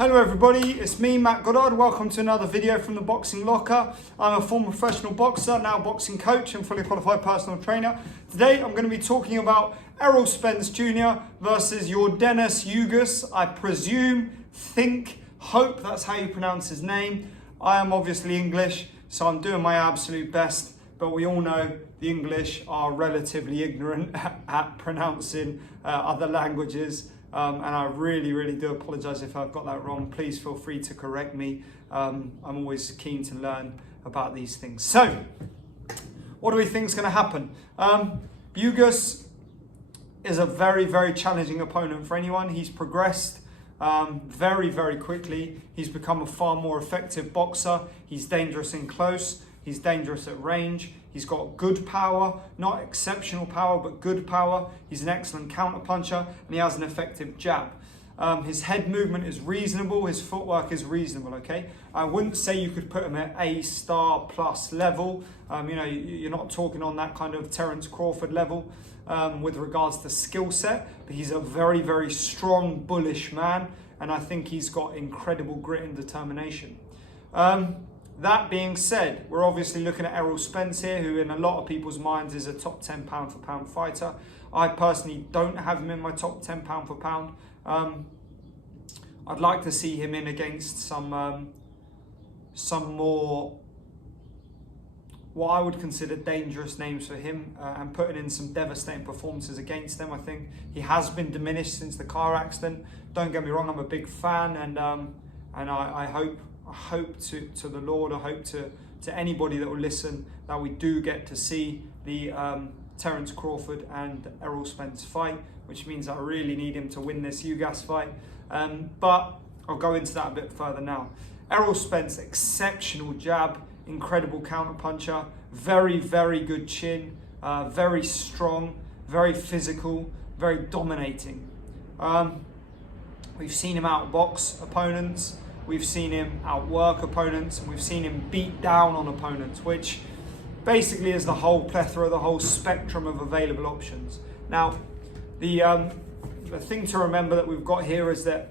Hello everybody, it's me, Matt Goddard. Welcome to another video from the Boxing Locker. I'm a former professional boxer, now boxing coach and fully qualified personal trainer. Today I'm going to be talking about Errol Spence Jr. versus Yordenis Ugas. I presume, hope that's how you pronounce his name. I am obviously English, so I'm doing my absolute best, but we all know the English are relatively ignorant at pronouncing other languages. And I really do apologise if I've got that wrong. Please feel free to correct me. I'm always keen to learn about these things. So, what do we think is going to happen? Ugas is a very challenging opponent for anyone. He's progressed very quickly. He's become a far more effective boxer. He's dangerous in close. He's dangerous at range. He's got good power, not exceptional power, but good power. He's an excellent counter puncher and he has an effective jab. His head movement is reasonable. His footwork is reasonable, okay? I wouldn't say you could put him at A-star plus level. You're not talking on that kind of Terence Crawford level with regards to skill set, but he's a very strong, bullish man. And I think he's got incredible grit and determination. That being said, we're obviously looking at Errol Spence here, who in a lot of people's minds is a top 10 pound for pound fighter. I personally don't have him in my top 10 pound for pound. I'd like to see him in against some more, what I would consider dangerous names for him, and putting in some devastating performances against them. I think he has been diminished since the car accident. Don't get me wrong, I'm a big fan, and I hope to the Lord, I hope to anybody that will listen, that we do get to see the Terence Crawford and Errol Spence fight, which means I really need him to win this Ugas fight. But I'll go into that a bit further now. Errol Spence, exceptional jab, incredible counter puncher, very good chin, very strong, very physical, very dominating. We've seen him outbox opponents. We've seen him outwork opponents, and we've seen him beat down on opponents, which basically is the whole plethora, the whole spectrum of available options. Now, the thing to remember that we've got here is that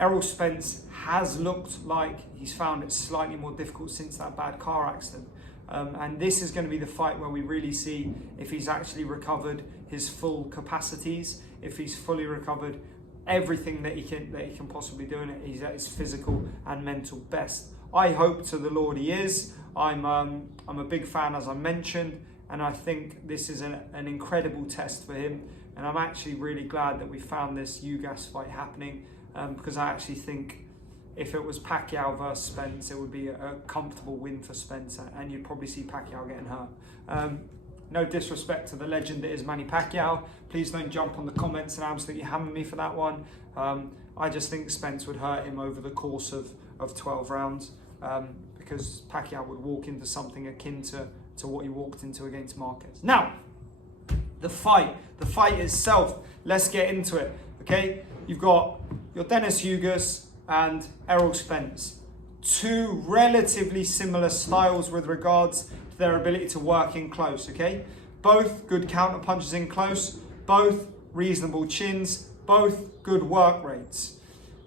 Errol Spence has looked like he's found it slightly more difficult since that bad car accident. And this is going to be the fight where we really see if he's actually recovered his full capacities, if he's fully recovered everything that he can possibly do, and he's at his physical and mental best. I hope to the Lord he is. I'm a big fan, as I mentioned, and I think this is an incredible test for him. And I'm actually really glad that we found this Ugas fight happening, because I actually think if it was Pacquiao versus Spence, it would be a comfortable win for Spence, and you'd probably see Pacquiao getting hurt. No disrespect to the legend that is Manny Pacquiao. Please don't jump on the comments and absolutely hammer me for that one. I just think Spence would hurt him over the course of 12 rounds, because Pacquiao would walk into something akin to what he walked into against Marquez. Now, the fight itself, let's get into it, okay? You've got Yordenis Ugas and Errol Spence. Two relatively similar styles with regards to their ability to work in close, okay? Both good counter punches in close, both reasonable chins, both good work rates.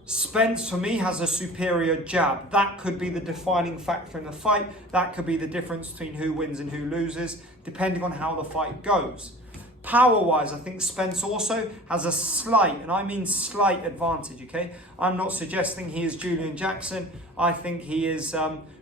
Spence, for me, has a superior jab. That could be the defining factor in the fight. That could be the difference between who wins and who loses, depending on how the fight goes. Power-wise, I think Spence also has a slight, and I mean slight, advantage, okay? I'm not suggesting he is Julian Jackson. I think he is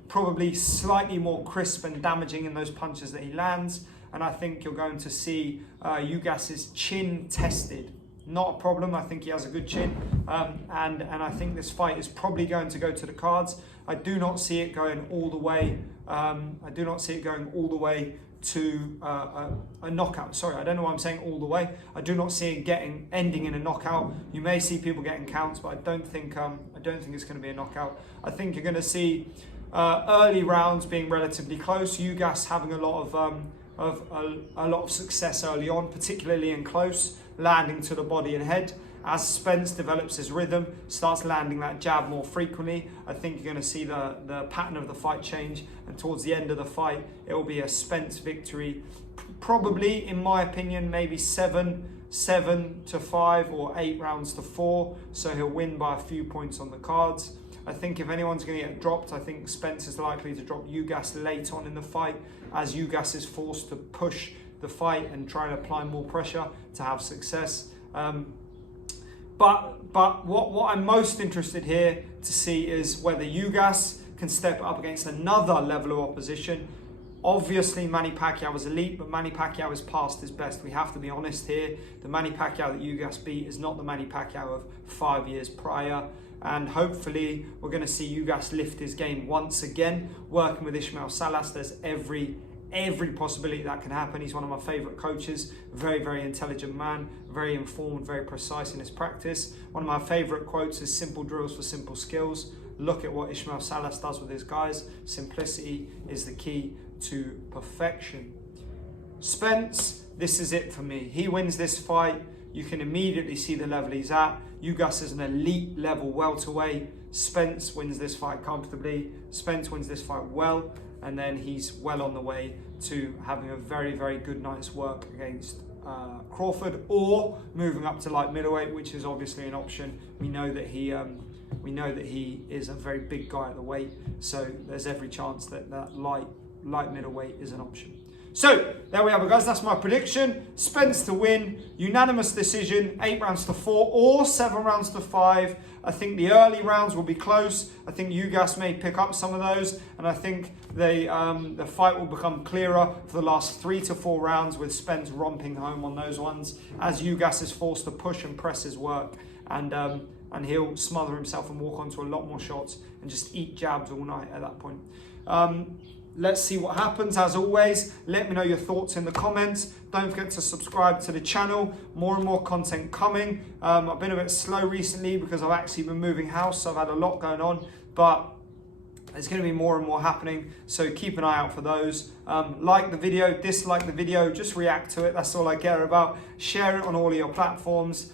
probably slightly more crisp and damaging in those punches that he lands. And I think you're going to see Ugas's chin tested. Not a problem. I think he has a good chin. And I think this fight is probably going to go to the cards. I do not see it going all the way. To a knockout. Sorry, I don't know why I'm saying all the way. I do not see it ending in a knockout. You may see people getting counts, but I don't think it's going to be a knockout. I think you're going to see early rounds being relatively close. Ugas having a lot of success early on, particularly in close, landing to the body and head. As Spence develops his rhythm, starts landing that jab more frequently, I think you're going to see the pattern of the fight change, and towards the end of the fight, it will be a Spence victory. Probably, in my opinion, maybe 7 7-5 or 8-4, so he'll win by a few points on the cards. I think if anyone's going to get dropped, I think Spence is likely to drop Ugas late on in the fight, as Ugas is forced to push the fight and try and apply more pressure to have success. But what I'm most interested here to see is whether Ugas can step up against another level of opposition. Obviously, Manny Pacquiao was elite, but Manny Pacquiao is past his best. We have to be honest here. The Manny Pacquiao that Ugas beat is not the Manny Pacquiao of 5 years prior. And hopefully, we're going to see Ugas lift his game once again, working with Ismael Salas. There's every possibility that can happen. He's one of my favorite coaches, very, very intelligent man, very informed, very precise in his practice. One of my favorite quotes is simple drills for simple skills. Look at what Ismael Salas does with his guys. Simplicity is the key to perfection. Spence, this is it for me. He wins this fight. You can immediately see the level he's at. Ugas is an elite level welterweight. Spence wins this fight comfortably. Spence wins this fight well, and then he's well on the way to having a very, very good night's work against Crawford, or moving up to light middleweight, which is obviously an option. We know that he is a very big guy at the weight, so there's every chance that light middleweight is an option. So there we have it, guys. That's my prediction. Spence to win, unanimous decision, 8-4 or 7-5. I think the early rounds will be close. I think Ugas may pick up some of those, and I think the fight will become clearer for the last 3 to 4 rounds, with Spence romping home on those ones, as Ugas is forced to push and press his work, and he'll smother himself and walk onto a lot more shots and just eat jabs all night at that point. Let's see what happens. As always, let me know your thoughts in the comments. Don't forget to subscribe to the channel. More and more content coming. I've been a bit slow recently because I've actually been moving house, so I've had a lot going on, but there's going to be more and more happening, so keep an eye out for those. Like the video, dislike the video, just react to it. That's all I care about. Share it on all of your platforms.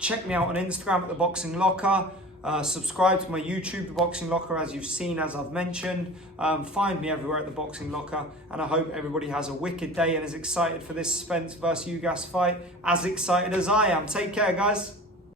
Check me out on Instagram at The Boxing Locker. Subscribe to my YouTube, The Boxing Locker, as you've seen, as I've mentioned. Find me everywhere at The Boxing Locker, and I hope everybody has a wicked day and is excited for this Spence versus Ugas fight, as excited as I am. Take care, guys.